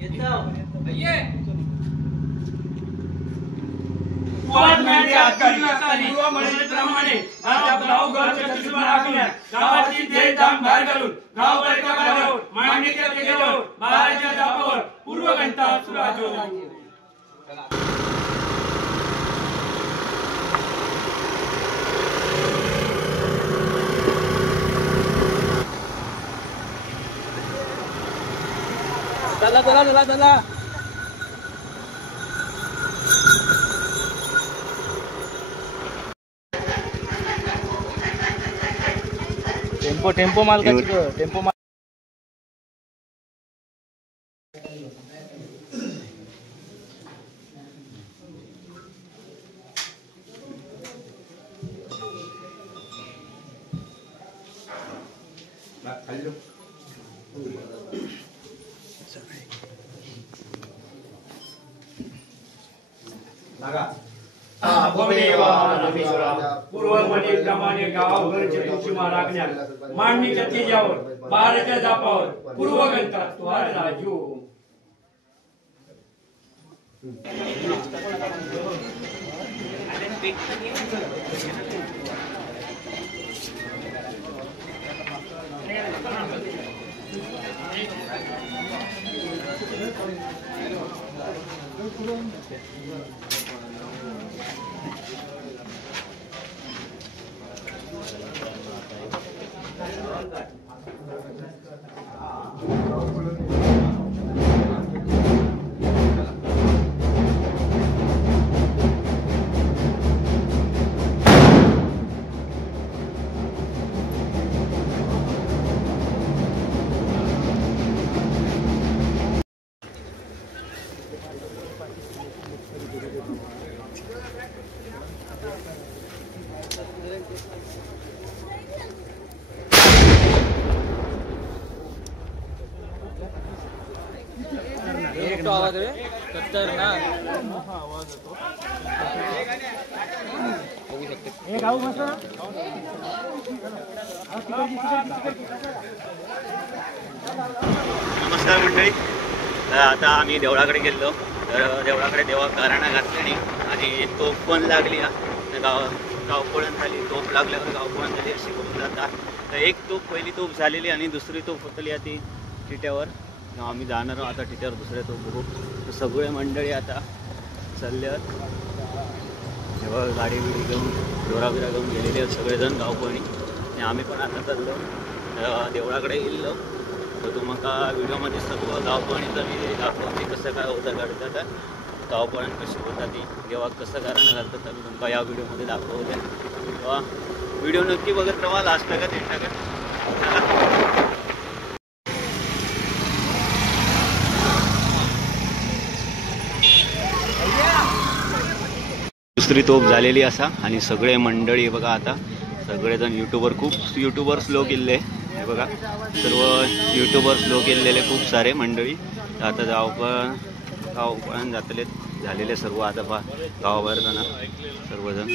गावाची देशधाम बाहेर घालून गाव बायका बाहेर मांडणीच्या टेकडीवर बाहेरच्या जापावर पूर्व घंटा सुराजो. चला चला चला चला. टेम्पो टेम्पो मालकाची टेम्पो माल. पूर्वप्रमाणे गावावरच्या तुळशीमा लागण्या मांडणीच्या तेजावर बाराच्या जापावर पूर्व घंटा तुहार राजू. एक तो आवाज आहे खतरनाक आवाज येतो. बघू शकते हे गाव मस्त ना. नमस्कार मंडळी. आता आम्ही देवळाकडे गेलो. तर देवळाकडे देवा गाराणा घातली आणि तोफ पण लागली. गावपळण झाली. तोफ लागल्यावर गावपळण झाली अशी करून जातात. तर एक तोफ पहिली तोफ झालेली आणि दुसरी तोफ होतली आता टिट्यावर. आम्ही जाणार आहोत आता टिट्यावर दुसऱ्या तोफ बघू. तर सगळे मंडळी आता चालल्यात. तेव्हा गाडी बिडी घेऊन डोराबिरा घेऊन गेलेले आहेत सगळेजण गावपणी. आणि आम्ही पण आता चाललो देवळाकडे गेलो. तर तुम्हाला व्हिडिओमध्ये सर्व गावपणीचं मी दाखवते कसं काय होतं गाडीचं. गावपण कशी होतात ती देवा कसं कारण घालतात तर तुमका या व्हिडिओमध्ये दाखवते. तेव्हा व्हिडिओ नक्की बघत राहा लास्ट का ते टाका. दुसरी तोफ झालेली असा आणि सगळे मंडळी बघा आता सगळेजण यूट्यूबर्स लोक इल्ले हे बघा सर्व यूट्यूबर्स लोक इल्लेले खूप सारे मंडळी. आता गावपण झालेले सर्व आता गावाबाहेर जाणार सर्वजण.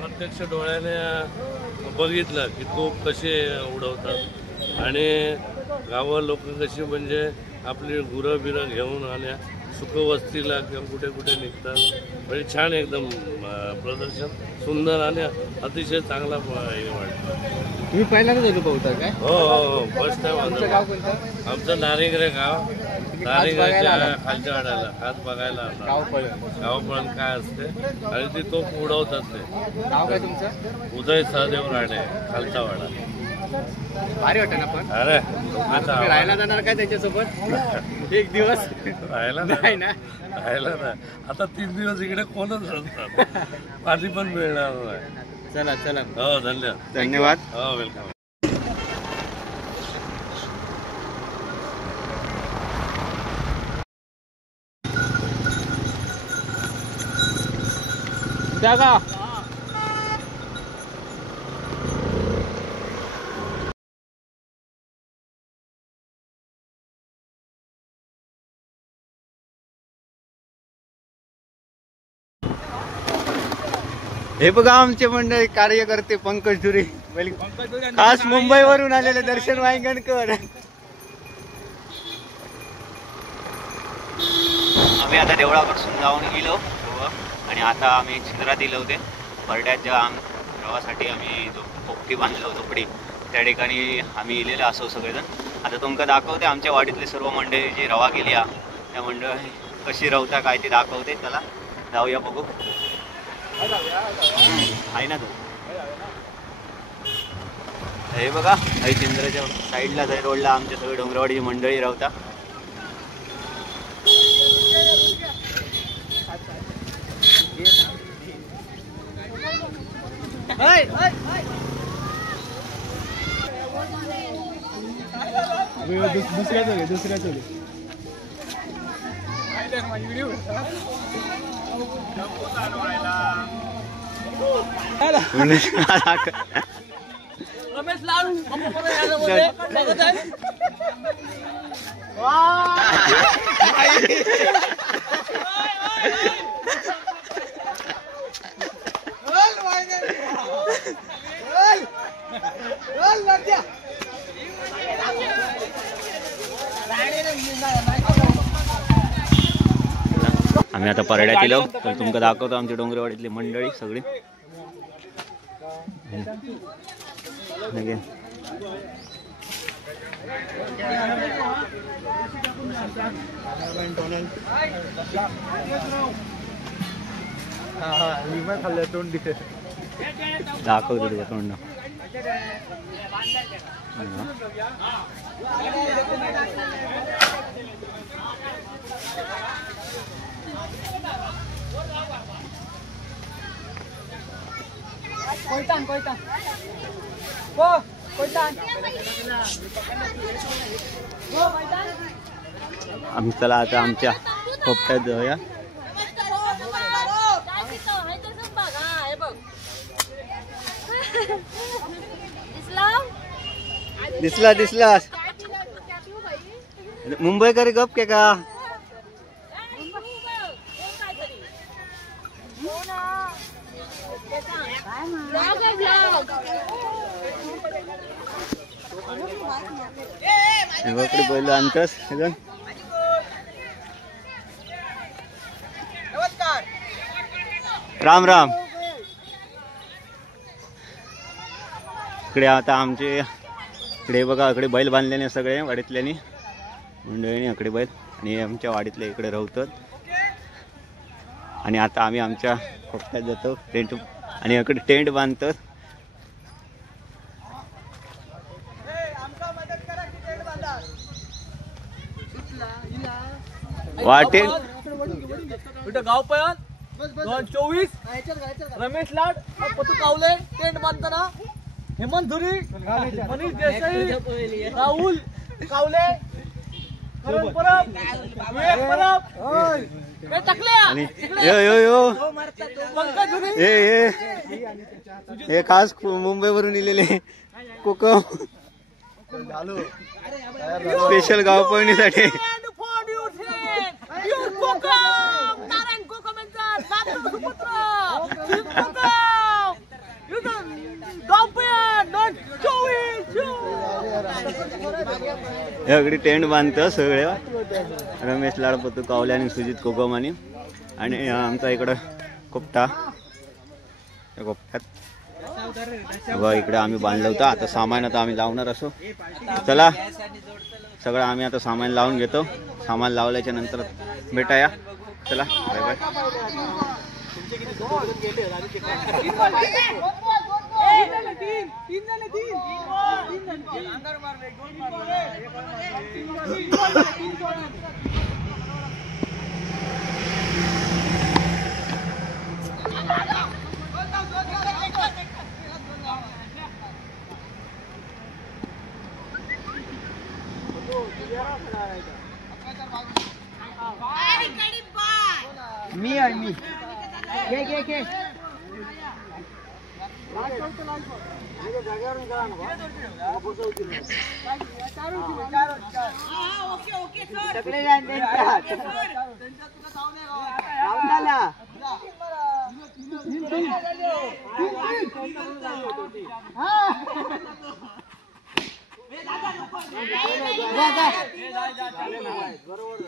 प्रत्यक्ष डोळ्याने बघितलं की तोफ कसे उडवतात आणि गावा लोक कशी म्हणजे आपली गुरं बिरं घेऊन आल्या सुखवस्तीला किंवा कुठे कुठे निघतात. म्हणजे छान एकदम प्रदर्शन सुंदर आणि अतिशय चांगला हे वाटतं. तुम्ही पहिल्यांदा गेलो पाहता काय? हो हो फर्स्ट टाइम आमचं नारिंगरे गाव. नारिंगऱ्याच्या खालच्या वाड्याला हात बघायला गावपळण काय असते आणि ती तोफ उडवतात. ते नाव काय तुमचं? उदय सहदेव राणे खालचा वाडा. भारी वाटतं ना. पण अरे आता राहायला जाणार काय त्याच्यासोबत एक दिवस? राहायला नाही ना. राहायला ना आता 3 दिवस इकडे कोणच असतात. पाणी पण मिळणार नाही. चला चला. हो धन्यवाद. हो वेलकम. जागा हे बघा आमचे मंडळी कार्यकर्ते पंकज धुरे खास मुंबईवरून आलेले दर्शन वांगणकर. आम्ही आता देवळाकडसून जाऊन गेलो आणि आता आम्ही चित्रात दिलं होते परड्याच्या प्रवासाठी आम्ही जो पोपटी बांधलो झोपडी त्या ठिकाणी आम्ही इलेलो असो सगळेजण. आता तुमका दाखवते आमच्या वाडीतले सर्व मंडळी जी रवा गेली त्या मंडळी कशी रवता काय ते दाखवते. त्याला जाऊया बघू. आहे ना तो हे बघा हरिश्चंद्राच्या साईडला जाई रोडला आमच्या सगळे डोंगरवाडीची मंडळी रवता. दुसऱ्याचं रमेश लाडू आम्ही आता परड्यात येलो तर तुमका दाखवतो आमची डोंगरवाडीतली मंडळी सगळी. दाखवतो तुझ्या तोंड. आम्ही चला आता आमच्या खोपट्यात जाऊया. दिसला मुंबईकर गप के का पहिलं अंतस राम राम. इकडे आता आमचे इकडे बघा इकडे बैल बांधल्याने सगळे वाडीतल्यानी मंडळीने इकडे बैल आणि आमच्या वाडीतले इकडे राहतात. आणि आता आम्ही आमच्या खोपट्यात जातो टेंट आणि इकडे टेंट बांधतो. वाटेल गाव पयान 24 रमेश लाड पतू कावले टेंट बांधताना हेमंत धुरी मनीष देसाई राहुल कावले करण परब विवेक परब आणि हे खास मुंबईवरून इलेले कोकम स्पेशल गाव पळणीसाठी. अगदी टेंट बांधतं सगळे रमेश लाडपतू कावले आणि सुजित कोकमानी आणि आमचा इकडं कोपटा कोपट्यात इकडे आम्ही बांधलं होतं. आता सामान आता आम्ही लावणार असो. चला सगळं आम्ही आता सामान लावून घेतो. सामान लावल्याच्या नंतर भेटाया. चला बाय बाय. मी आहे मी घे बरोबर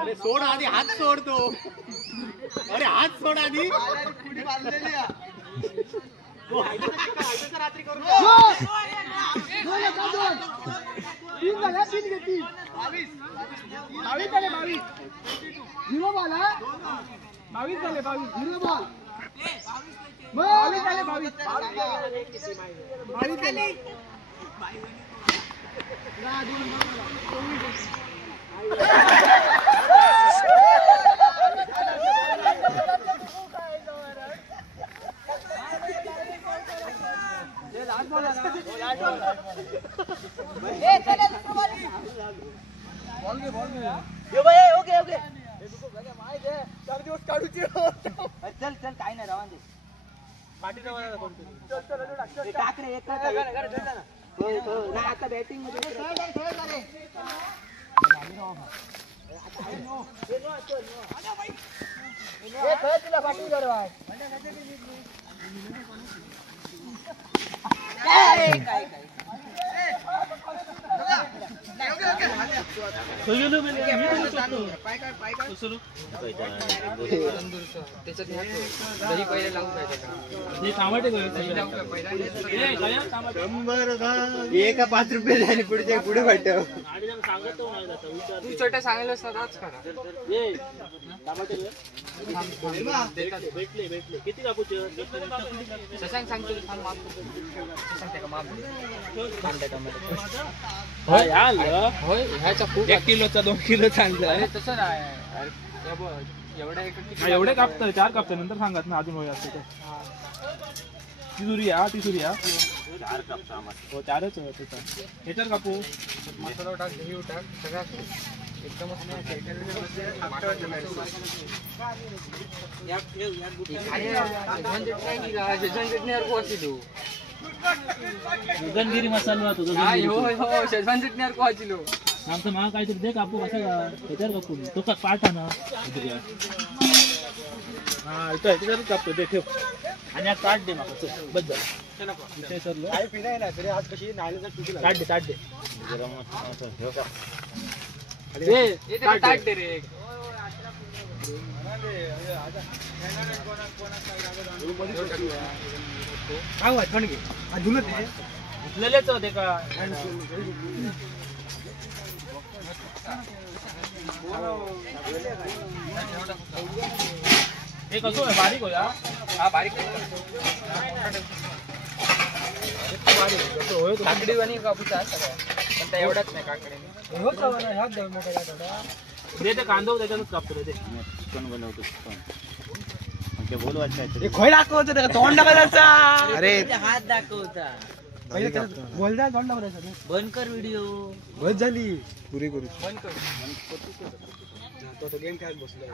अरे सोड आधी, हात सोडतो. अरे हात सोड आधी. रात्री करू चल चल काय नाही रावा आता बॅटिंग मध्ये एका 5 रुपये झाले पुढे पुढे वाटत तू छोट्या सांगितलं सदाच करा किती कापूचे शशांक सांगतो होय ह्याचा खूप 1 किलोचा 2 किलोचा आणलं तसं नाही एवढे कापतं 4 कापतं नंतर सांगत ना अजून होय असते ती सुरिया 4 कापता हो 4च ह्याच्यावर कापू मसाला टाक दही टाक सगळं एकदमच गंगिरी मसाला शेजवान चटणीवर कोचिलो आमचं महा काहीतरी दे कापू कसा त्याच्यावर कापू तो का पाठ ना हा इथं त्याच्यावरच कापतो दे ठेव आणि आज ताट दे मला बद्दल विषय सरलो आज कशी ताट दे ताट दे रे काय वाट पण घे धुलं ते उठलेलेच होते का हे कसं आहे बारीक होया हा बारीक काकडी आणि कापूचा सगळं पण त्या एवढाच नाही काकडे दे ते कांदा त्याच्यातच कापतो रे ते चिकन बनवतो चिकन ते बोलवायचं हे खोय दाखवतो त्याला तोंड दाखवायचा अरे हात दाखवता बोल जा तोंड दाखवायचं बंद कर व्हिडिओ बस झाली पुरी करू बंद कर तो गेम खेळत बसलो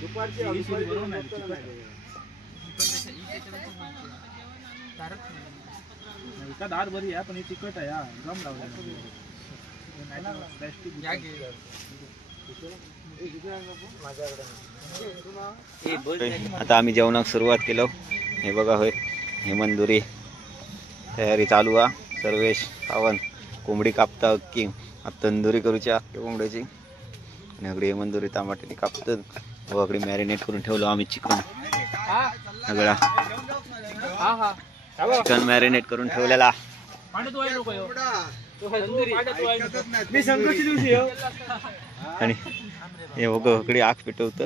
दुपारची एका दार बरी आहे पण हे तिखट आहे हा गम लावला आता आम्ही जेवणाक सुरुवात केलो हे बघा होय हेमंदुरी तयारी चालू आहे सर्वेश सावंत कोंबडी कापता अक्की तंदुरी करूची अख्ख्या कोंबड्याची आणि अगदी हेमंदुरी टमाट्याने कापतात व अगदी मॅरिनेट करून ठेवलो आम्ही चिकन सगळा चिकन मॅरिनेट करून ठेवलेला आणि हे बघा अगदी आग पेटवतं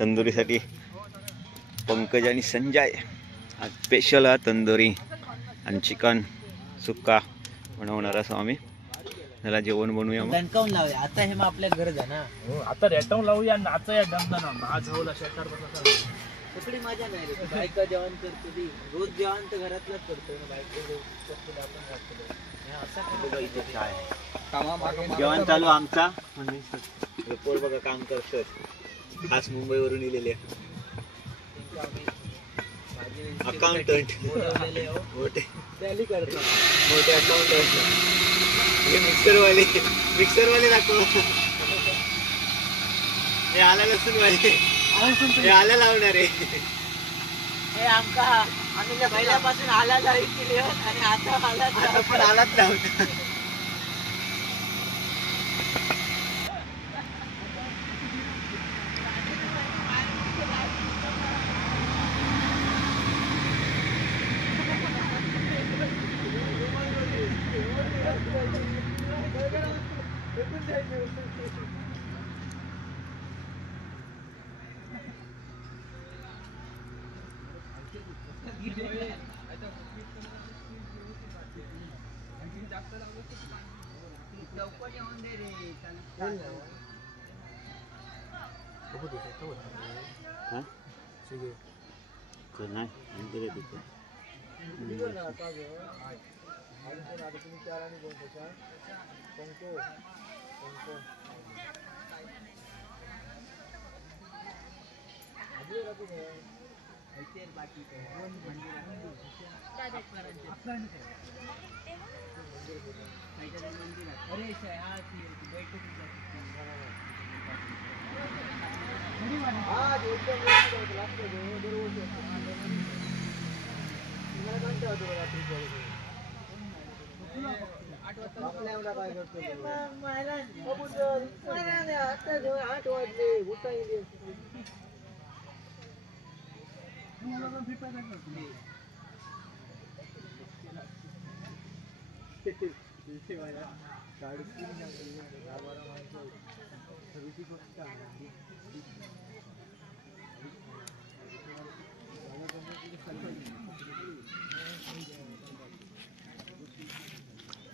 तंदुरीसाठी पंकज आणि संजय आज स्पेशल तंदुरी आणि चिकन सुक्का बनवणार असं आम्ही त्याला जेवण बनवूया दणकावून लावूया आता हे मग आपल्या गरज आहे ना हो आता रेटवून लावूया नाचूया दमदना माझ होला शेतार तसली मजा नाही रे बायका जेवण करतो ती रोज जेवण तर घरातलंच करतो ना बायको जेवण चालू आमचा पोर बघा काम करतात खास मुंबईवरून इलेले अकाउंटंट मोठे मोठे अकाउंटंट हे मिक्सरवाले दाखव हे आला लसूण वाले हे आला लावणार आहे हे आम्ही पहिल्यापासून आला जाईल केली आणि आता पण आलाच लावणार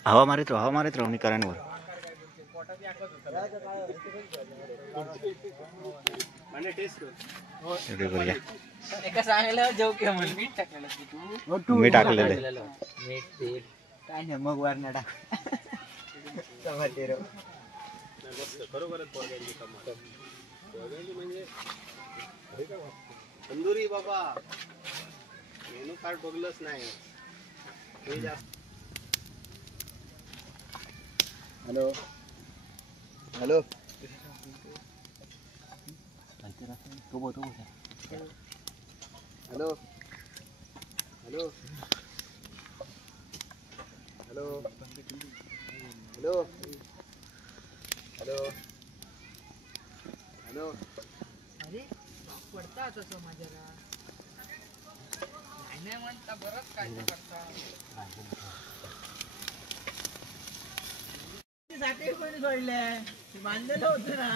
हवा मारित राहू नि करांवर मी टाकलेलं मीठ तेल काय नाही मग वरण टाक तंदुरी बाबा मेनू कार्ड बघलंच नाही hello hello hello hello hello hello hello hello अरे पडता तसं माझ्याला नाही म्हणता बरंच काय पडता साठी पण सोडले बांधलेलं होतं ना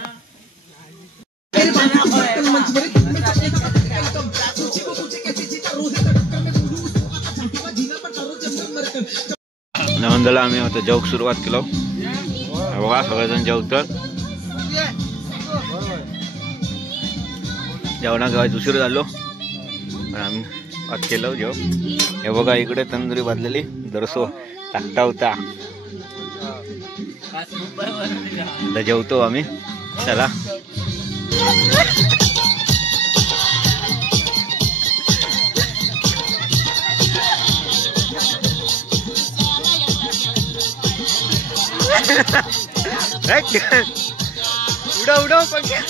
नवंदला आम्ही आता जेवक सुरुवात केलो बघा सगळेजण जेवतात जेवणा गावात उशीर झालो पण आम्ही वाट केलो जेव हे बघा इकडे तंदुरी भाजलेली दरसो टाकता होता आता जेवतो आम्ही चला उडव पंख्या